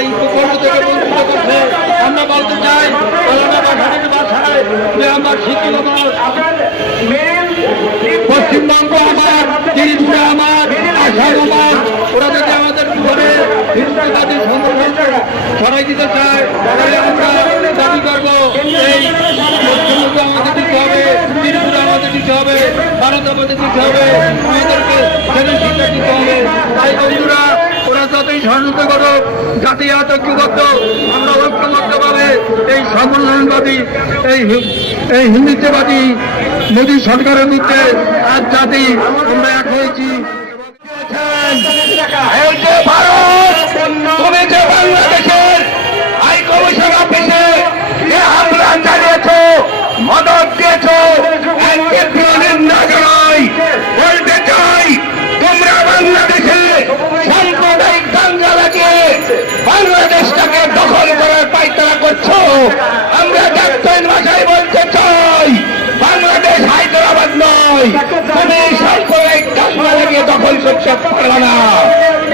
এই কর্ম থেকে আমরা বলতে চাই যে আমার শিক্ষিত পশ্চিমবঙ্গ আমার, ত্রিপুরা আমার, আসাম আমার, ওরা যদি আমাদের উপরে হিন্দুবাদী সংগঠনকে সরাই দিতে চায়, তাহলে আমরা দাবি করব, এই পশ্চিমবঙ্গ আমাদের দিতে হবে, ত্রিপুরা আমাদের দিতে হবে, ভারত আমাদের দিতে হবে, আমাদেরকে দিতে হবে। তাই বন্ধুরা যতই ষড়যন্ত্র করো, জাতি করতো আমরা ঐক্যবদ্ধভাবে এই সমন্বয়নবাদী এই এই হিন্দুত্ববাদী মোদী সরকারের মধ্যে আজ জাতি, আমরা এক হয়েছি। করতে পারবে না।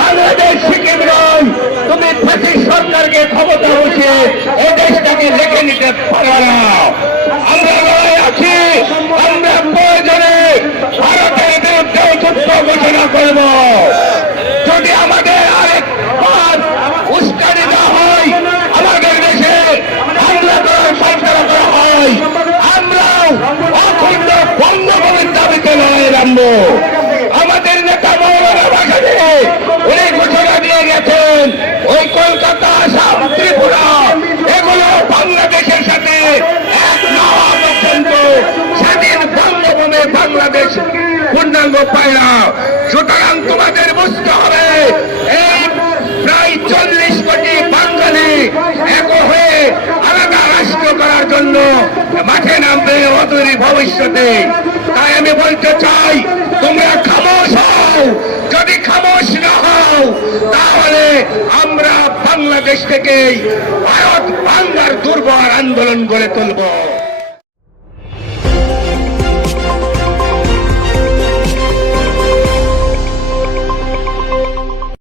বাংলাদেশ সিকিম নয় তুমি ফাঁসি সরকারকে ক্ষমতা হয়েছে, এ দেশটাকে লেখে নিতে পারবে না। আমরা লড়াই আছি, আমরা প্রয়োজনে ভারতের বিরুদ্ধে যুদ্ধ ঘোষণা করব। যদি আমাদের পূর্ণাঙ্গ পায় না। সুতরাং তোমাদের বুঝতে হবে, এই প্রায় চল্লিশ কোটি বাঙালি এক হয়ে আলাদা রাষ্ট্র করার জন্য মাঠে নামবে অদূরী ভবিষ্যতে। তাই আমি বলতে চাই, তোমরা খামোশ হও। যদি খামোশ না হও, তাহলে আমরা বাংলাদেশ থেকে ভারত বাংলার দুর্বল আন্দোলন গড়ে তুলব।